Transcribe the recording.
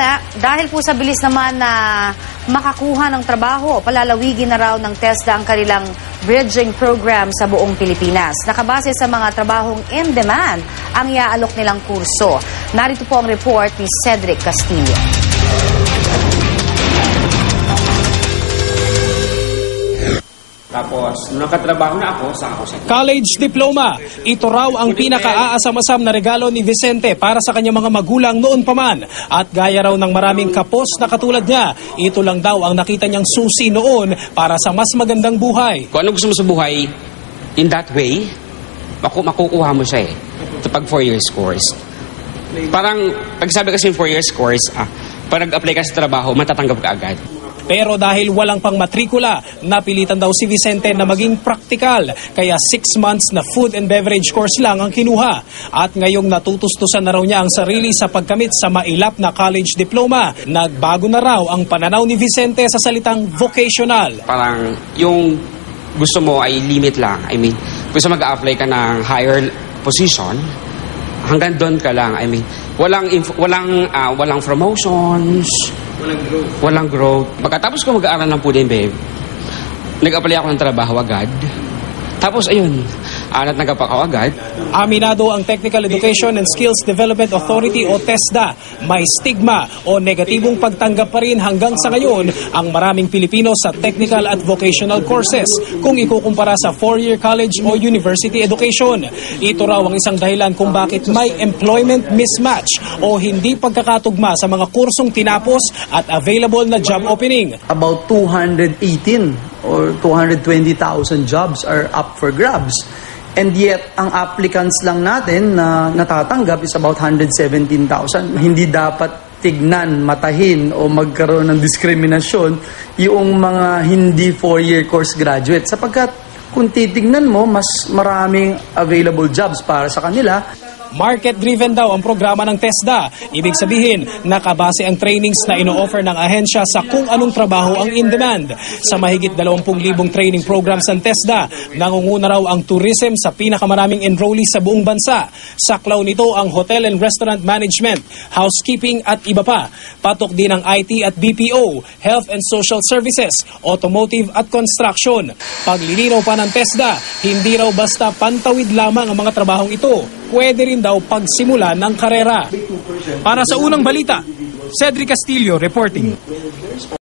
Samantala, dahil po sa bilis naman na makakuha ng trabaho, palalawigin na raw ng TESDA ang kanilang bridging program sa buong Pilipinas. Nakabase sa mga trabahong in demand ang iaalok nilang kurso. Narito po ang report ni Cedric Castillo. Tapos, nung nakatrabaho na ako, saka ako sa College diploma. Ito raw ang pinaka-aasam-asam na regalo ni Vicente para sa kanyang mga magulang noon pa man. At gaya raw ng maraming kapos na katulad niya, ito lang daw ang nakita niyang susi noon para sa mas magandang buhay. Kung ano gusto mo sa buhay, in that way, maku makukuha mo siya eh. Sa pag 4 years course. Parang, pag sabi kasi 4 years course, ah, pag nag-apply ka sa trabaho, matatanggap ka agad. Pero dahil walang pang matrikula, napilitan daw si Vicente na maging praktikal. Kaya 6 months na food and beverage course lang ang kinuha. At ngayong natutustusan na raw niya ang sarili sa pagkamit sa mailap na college diploma, nagbago na raw ang pananaw ni Vicente sa salitang vocational. Parang, yung gusto mo ay limit lang. I mean, gusto mag-apply ka ng higher position, hanggang doon ka lang. I mean, walang walang ah, walang promotions, walang growth. Walang growth. Pagkatapos ko mag-aaral ng and bev, nag-apply ako ng trabaho agad. Tapos ayun, anat nagapa ako agad. Aminado ang Technical Education and Skills Development Authority o TESDA. May stigma o negatibong pagtanggap pa rin hanggang sa ngayon ang maraming Pilipino sa technical at vocational courses kung ikukumpara sa four-year college o university education. Ito raw ang isang dahilan kung bakit may employment mismatch o hindi pagkakatugma sa mga kursong tinapos at available na job opening. about 218 or 220,000 jobs are up for grabs. And yet, ang applicants lang natin na natatanggap is about 117,000. Hindi dapat tignan, matahin o magkaroon ng diskriminasyon yung mga hindi four-year course graduate. Sapagkat kung titignan mo, mas maraming available jobs para sa kanila. Market-driven daw ang programa ng TESDA. Ibig sabihin, nakabase ang trainings na ino-offer ng ahensya sa kung anong trabaho ang in-demand. Sa mahigit 20,000 training programs ng TESDA, nangunguna raw ang tourism sa pinakamaraming enrollees sa buong bansa. Saklaw nito ang hotel and restaurant management, housekeeping at iba pa. Patok din ang IT at BPO, health and social services, automotive at construction. Paglilinaw pa ng TESDA, hindi raw basta pantawid lamang ang mga trabahong ito. Pwede rin daw pagsimula ng karera. Para sa unang balita, Cedric Castillo reporting.